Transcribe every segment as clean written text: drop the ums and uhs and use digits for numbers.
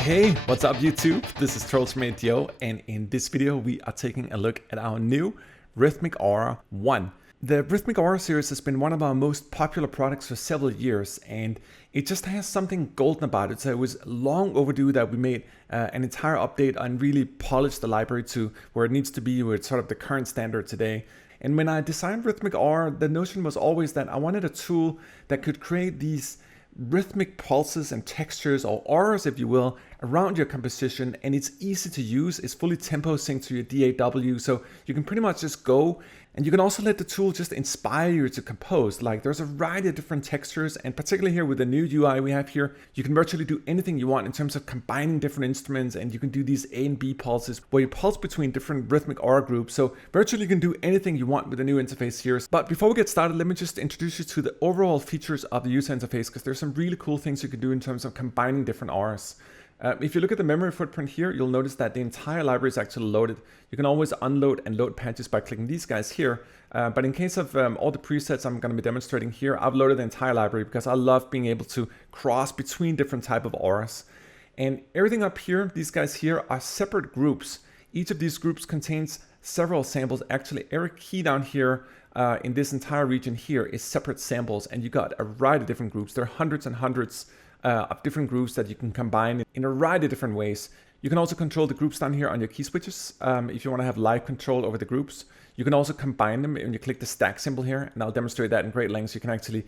Hey, what's up YouTube? This is Troels Folmann, and in this video we are taking a look at our new Rhythmic Aura I. The Rhythmic Aura series has been one of our most popular products for several years, and it just has something golden about it. So it was long overdue that we made an entire update and really polished the library to where it needs to be, where it's sort of the current standard today. And when I designed Rhythmic Aura, the notion was always that I wanted a tool that could create these rhythmic pulses and textures, or auras if you will, around your composition, and it's easy to use. It's fully tempo synced to your DAW, so you can pretty much just go, and you can also let the tool just inspire you to compose. Like, there's a variety of different textures, and particularly here with the new UI we have here, you can virtually do anything you want in terms of combining different instruments, and you can do these A and B pulses where you pulse between different rhythmic aura groups. So virtually you can do anything you want with the new interface here. But before we get started, let me just introduce you to the overall features of the user interface, because there's some really cool things you can do in terms of combining different auras. If you look at the memory footprint here, you'll notice that the entire library is actually loaded. You can always unload and load patches by clicking these guys here. But in case of all the presets I'm going to be demonstrating here, I've loaded the entire library because I love being able to cross between different type of auras. And everything up here, these guys here, are separate groups. Each of these groups contains several samples. Actually, every key down here in this entire region here is separate samples, and you got a variety of different groups. There are hundreds and hundreds of different groups that you can combine in a variety of different ways. You can also control the groups down here on your key switches if you want to have live control over the groups. You can also combine them when you click the stack symbol here, and I'll demonstrate that in great lengths. You can actually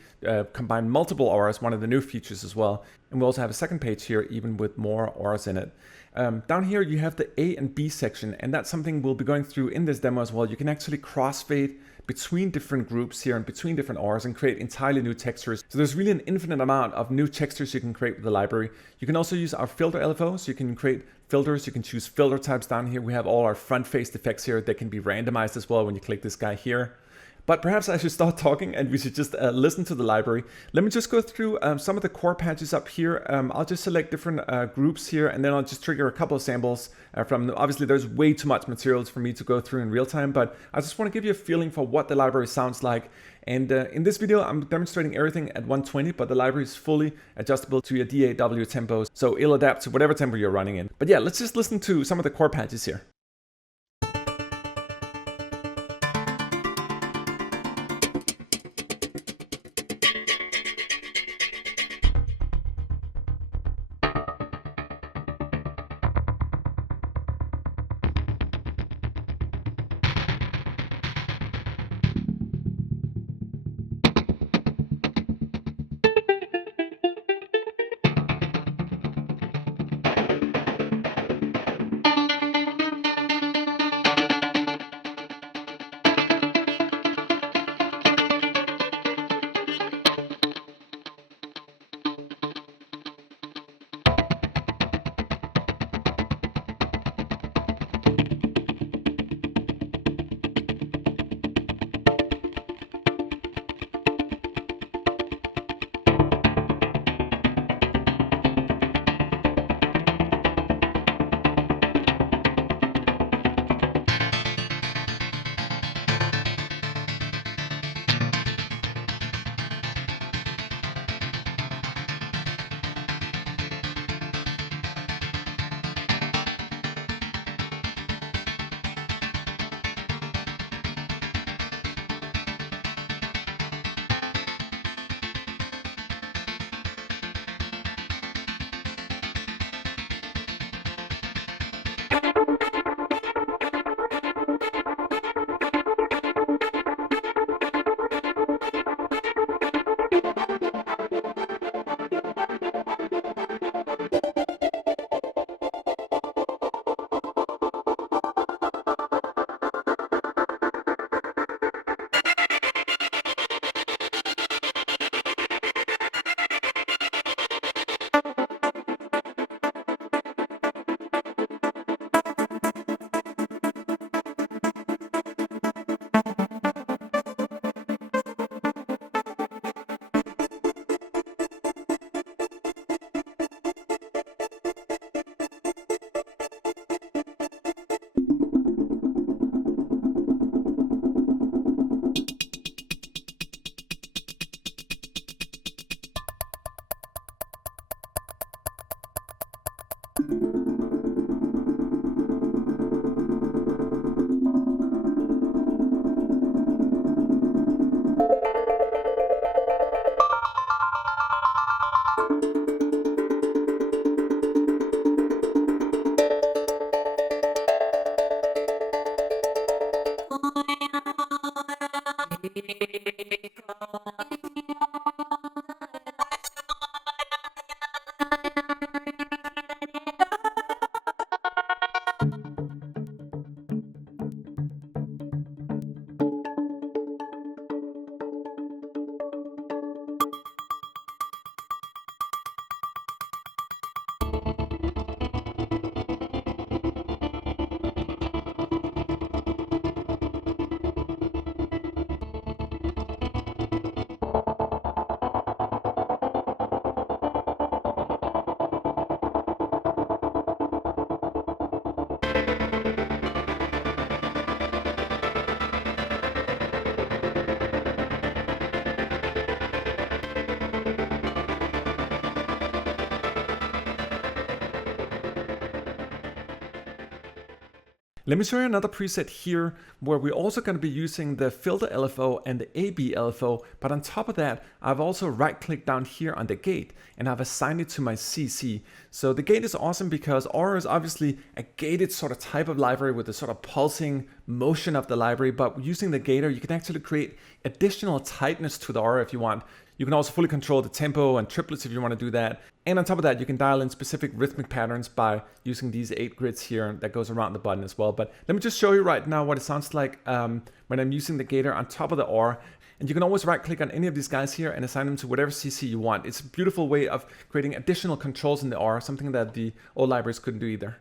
combine multiple auras, one of the new features as well. And we also have a second page here, even with more auras in it. Down here you have the A and B section, and that's something we'll be going through in this demo as well. You can actually crossfade between different groups here and between different auras and create entirely new textures. So there's really an infinite amount of new textures you can create with the library. You can also use our filter LFO, so you can create filters. You can choose filter types down here. We have all our front-faced effects here that can be randomized as well when you click this guy here. But perhaps I should start talking and we should just listen to the library. Let me just go through some of the core patches up here. I'll just select different groups here, and then I'll just trigger a couple of samples from them. Obviously, there's way too much materials for me to go through in real time, but I just want to give you a feeling for what the library sounds like. And in this video, I'm demonstrating everything at 120, but the library is fully adjustable to your DAW tempo, so it'll adapt to whatever tempo you're running in. But yeah, let's just listen to some of the core patches here. Let me show you another preset here where we're also going to be using the filter LFO and the AB LFO, but on top of that, I've also right-clicked down here on the gate and I've assigned it to my CC. So the gate is awesome because Aura is obviously a gated sort of type of library with the sort of pulsing motion of the library, but using the gator, you can actually create additional tightness to the Aura if you want. You can also fully control the tempo and triplets if you want to do that. And on top of that, you can dial in specific rhythmic patterns by using these 8 grids here that goes around the button as well. But let me just show you right now what it sounds like when I'm using the gator on top of the Aura. And you can always right click on any of these guys here and assign them to whatever CC you want. It's a beautiful way of creating additional controls in the Aura, something that the old libraries couldn't do either.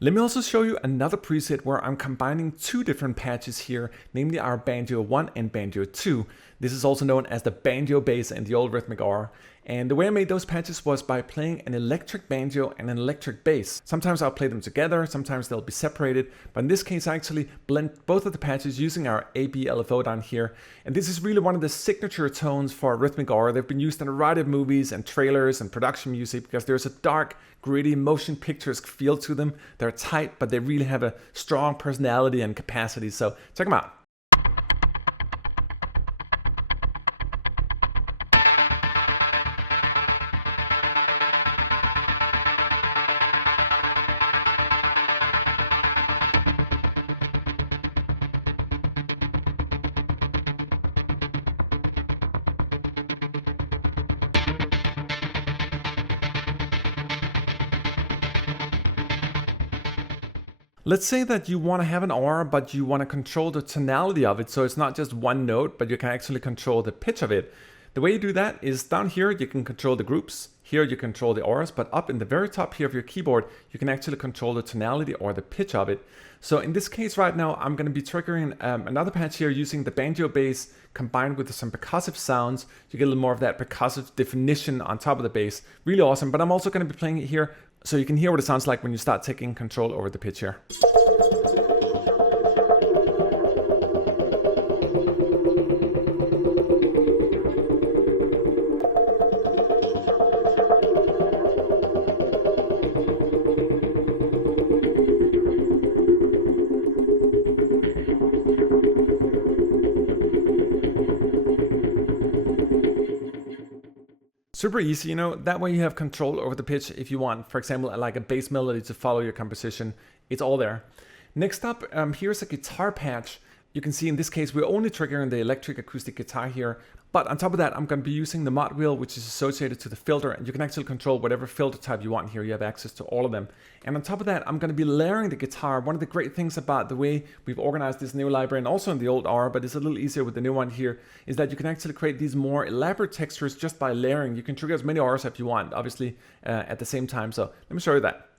Let me also show you another preset where I'm combining 2 different patches here, namely our Banjo 1 and Banjo 2. This is also known as the banjo bass in the old Rhythmic Aura. And the way I made those patches was by playing an electric banjo and an electric bass. Sometimes I'll play them together, sometimes they'll be separated, but in this case I actually blend both of the patches using our AB LFO down here. And this is really one of the signature tones for Rhythmic Aura. They've been used in a variety of movies and trailers and production music because there's a dark, gritty, motion picturesque feel to them. They're tight, but they really have a strong personality and capacity, so check them out. Let's say that you want to have an Aura, but you want to control the tonality of it, so it's not just one note, but you can actually control the pitch of it. The way you do that is down here you can control the groups, here you control the Auras, but up in the very top here of your keyboard you can actually control the tonality or the pitch of it. So in this case right now I'm going to be triggering another patch here using the banjo bass combined with some percussive sounds. You get a little more of that percussive definition on top of the bass. Really awesome, but I'm also going to be playing it here so you can hear what it sounds like when you start taking control over the pitch here. Super easy, you know, that way you have control over the pitch if you want, for example, like a bass melody to follow your composition. It's all there. Next up, here's a guitar patch. You can see in this case, we're only triggering the electric acoustic guitar here. But on top of that, I'm going to be using the mod wheel, which is associated to the filter, and you can actually control whatever filter type you want here. You have access to all of them. And on top of that, I'm going to be layering the guitar. One of the great things about the way we've organized this new library, and also in the old Aura, but it's a little easier with the new one here, is that you can actually create these more elaborate textures just by layering. You can trigger as many Auras if you want, obviously, at the same time. So let me show you that.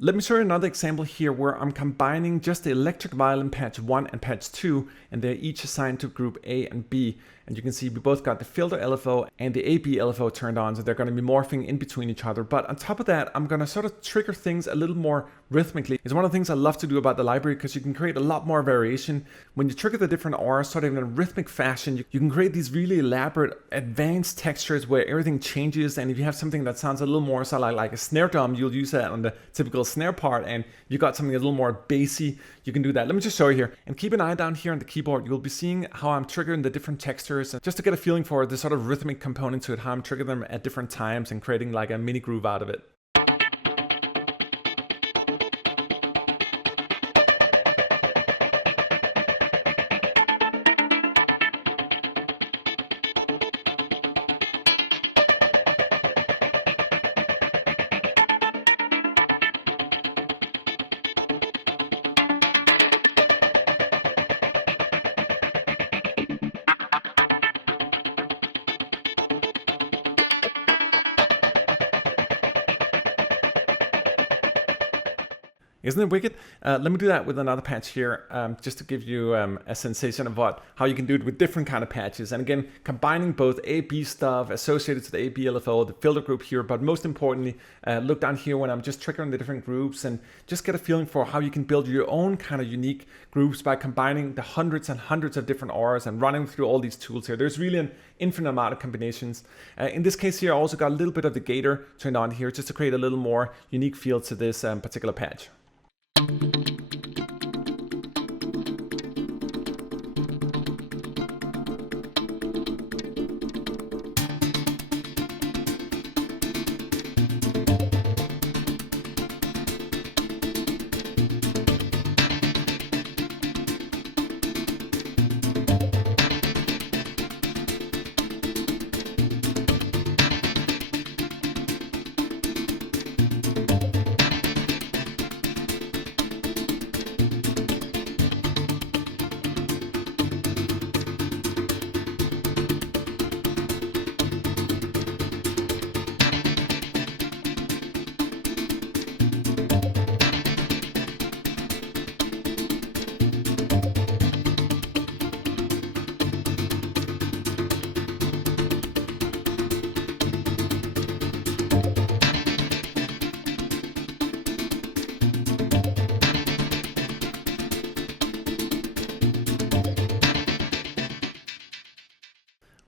Let me show you another example here where I'm combining just the electric violin patch 1 and patch 2, and they're each assigned to group A and B. And you can see we both got the filter LFO and the AB LFO turned on, so they're going to be morphing in between each other. But on top of that, I'm going to sort of trigger things a little more rhythmically. It's one of the things I love to do about the library, because you can create a lot more variation. When you trigger the different auras sort of in a rhythmic fashion, you can create these really elaborate, advanced textures where everything changes. And if you have something that sounds a little more so like a snare drum, you'll use that on the typical snare part. And if you got something a little more bassy, you can do that. Let me just show you here. And keep an eye down here on the keyboard. You'll be seeing how I'm triggering the different textures, and just to get a feeling for the sort of rhythmic component to it, how I'm triggering them at different times and creating like a mini groove out of it. Isn't it wicked? Let me do that with another patch here, just to give you a sensation of how you can do it with different kind of patches. And again, combining both A-B stuff associated to the A-B LFO, the filter group here, but most importantly, look down here when I'm just triggering the different groups, and just get a feeling for how you can build your own kind of unique groups by combining the hundreds and hundreds of different auras and running through all these tools here. There's really an infinite amount of combinations. In this case here, I also got a little bit of the gator turned on here just to create a little more unique feel to this particular patch.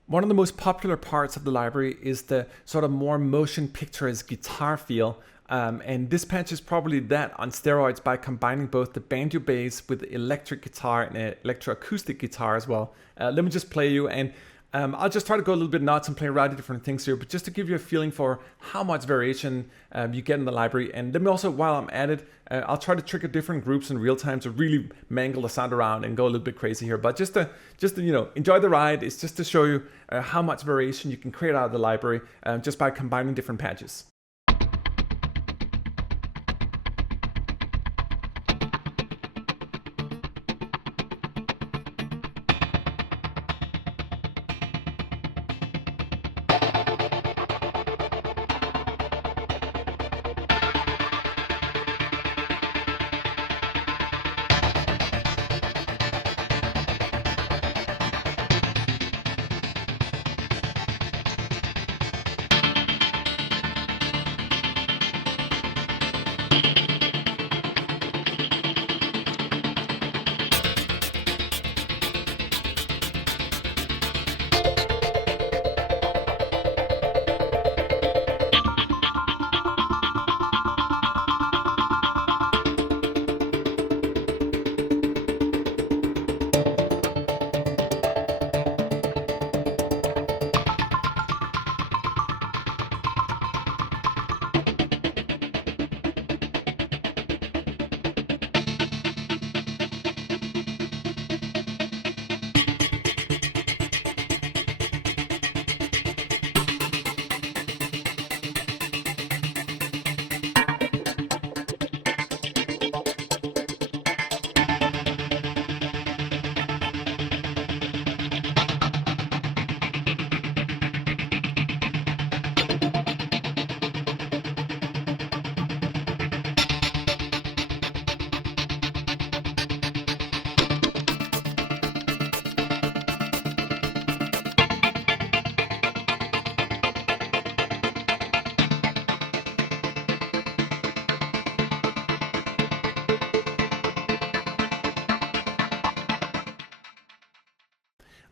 One of the most popular parts of the library is the sort of more motion pictures guitar feel. And this patch is probably that on steroids by combining both the banjo bass with electric guitar and electroacoustic guitar as well. Let me just play you, and I'll just try to go a little bit nuts and play around with different things here, but just to give you a feeling for how much variation you get in the library. And let me also, while I'm at it, I'll try to trigger different groups in real time to really mangle the sound around and go a little bit crazy here. But just to enjoy the ride. It's just to show you how much variation you can create out of the library just by combining different patches.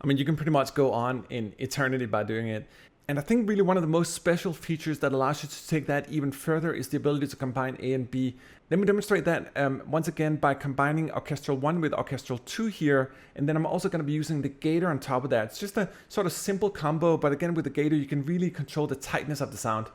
I mean, you can pretty much go on in eternity by doing it. And I think really one of the most special features that allows you to take that even further is the ability to combine A and B. Let me demonstrate that once again by combining orchestral 1 with orchestral 2 here. And then I'm also going to be using the gator on top of that. It's just a sort of simple combo, but again with the gator you can really control the tightness of the sound.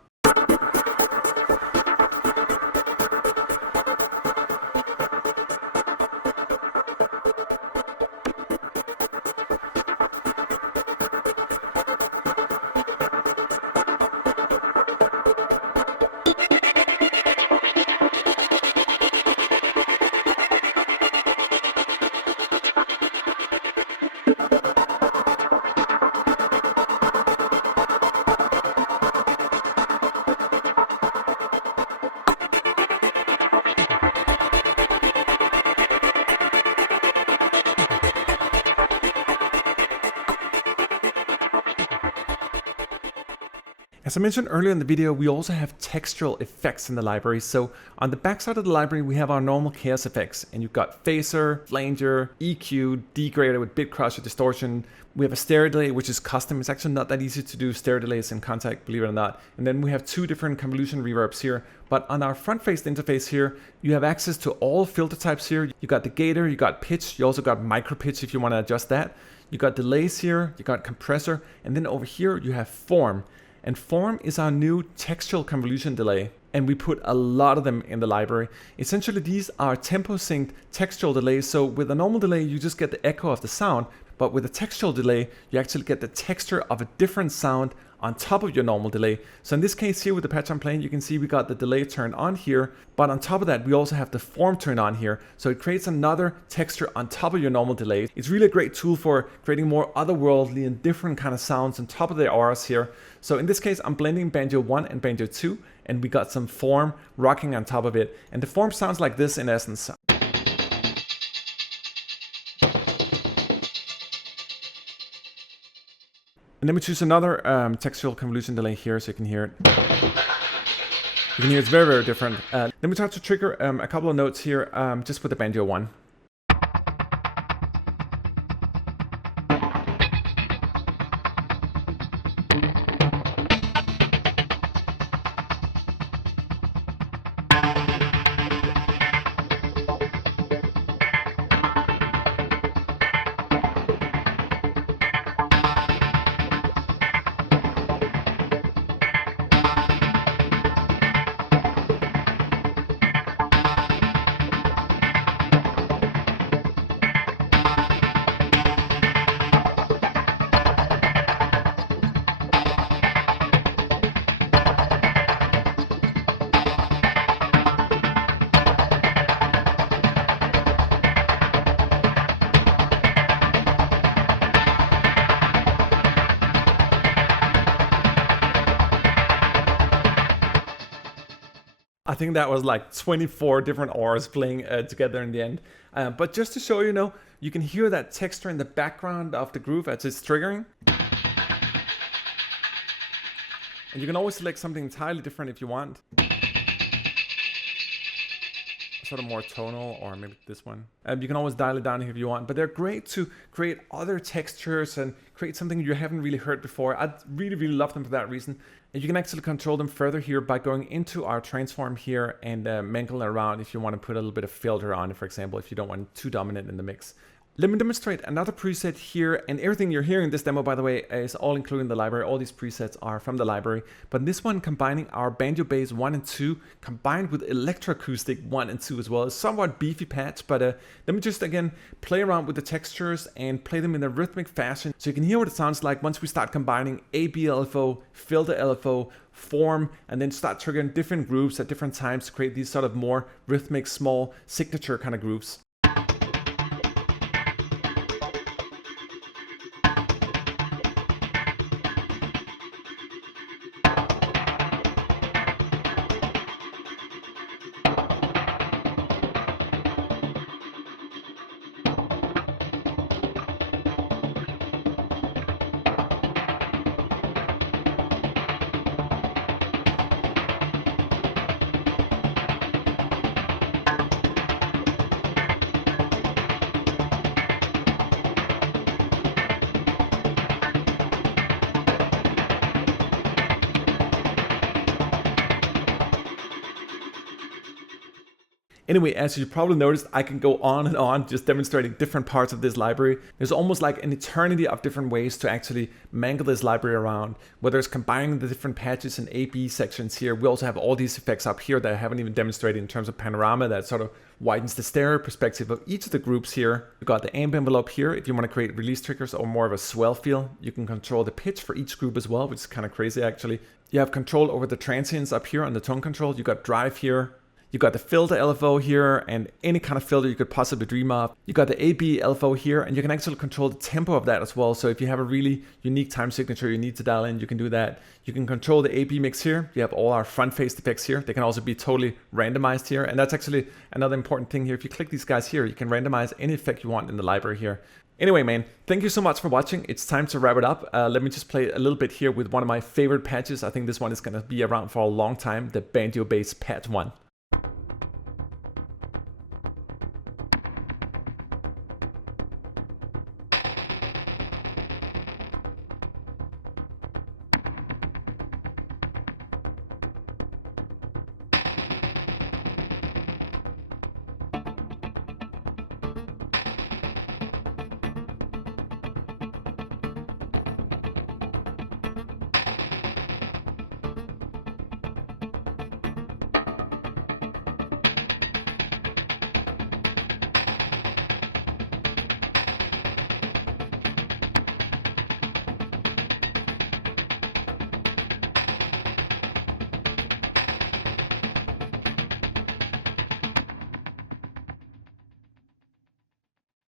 As I mentioned earlier in the video, we also have textural effects in the library. So on the back side of the library, we have our normal chaos effects, and you've got phaser, flanger, EQ, degrader with bit crusher, distortion. We have a stereo delay, which is custom. It's actually not that easy to do stereo delays in Kontakt, believe it or not. And then we have 2 different convolution reverbs here. But on our front-faced interface here, you have access to all filter types here. You got the gator, you got pitch, you also got micro pitch if you want to adjust that. You got delays here, you got compressor, and then over here you have form. And form is our new textual convolution delay, and we put a lot of them in the library. Essentially, these are tempo synced textual delays. So with a normal delay, you just get the echo of the sound, but with a textual delay, you actually get the texture of a different sound on top of your normal delay. So in this case here with the patch I'm playing, you can see we got the delay turned on here, but on top of that, we also have the form turned on here. So it creates another texture on top of your normal delay. It's really a great tool for creating more otherworldly and different kind of sounds on top of the auras here. So in this case, I'm blending banjo 1 and banjo 2, and we got some form rocking on top of it. And the form sounds like this in essence. And then we choose another textual convolution delay here so you can hear it. You can hear it's very, very different. Then we try to trigger a couple of notes here just with the banjo 1. I think that was like 24 different auras playing together in the end. But just to show you, you can hear that texture in the background of the groove as it's triggering. And you can always select something entirely different if you want. Sort of more tonal, or maybe this one. You can always dial it down if you want, but they're great to create other textures and create something you haven't really heard before. I really, really love them for that reason. And you can actually control them further here by going into our transform here and mangle around if you want to put a little bit of filter on it, for example, if you don't want it too dominant in the mix. Let me demonstrate another preset here, and everything you're hearing in this demo, by the way, is all included in the library. All these presets are from the library, but this one combining our banjo bass 1 and 2 combined with electroacoustic 1 and 2 as well. It's somewhat beefy patch, but let me just again play around with the textures and play them in a rhythmic fashion so you can hear what it sounds like once we start combining AB LFO, filter LFO, form, and then start triggering different grooves at different times to create these sort of more rhythmic, small signature kind of grooves. Anyway, as you probably noticed, I can go on and on just demonstrating different parts of this library. There's almost like an eternity of different ways to actually mangle this library around, whether it's combining the different patches and A-B sections here. We also have all these effects up here that I haven't even demonstrated in terms of panorama that sort of widens the stereo perspective of each of the groups here. You've got the amp envelope here if you want to create release triggers or more of a swell feel. You can control the pitch for each group as well, which is kind of crazy actually. You have control over the transients up here on the tone control. You got drive here. You got the filter LFO here and any kind of filter you could possibly dream of. You got the AB LFO here, and you can actually control the tempo of that as well. So if you have a really unique time signature you need to dial in, you can do that. You can control the AB mix here. You have all our front face effects here. They can also be totally randomized here. And that's actually another important thing here. If you click these guys here, you can randomize any effect you want in the library here. Anyway, man, thank you so much for watching. It's time to wrap it up. Let me just play a little bit here with one of my favorite patches. I think this one is going to be around for a long time, the banjo bass patch 1.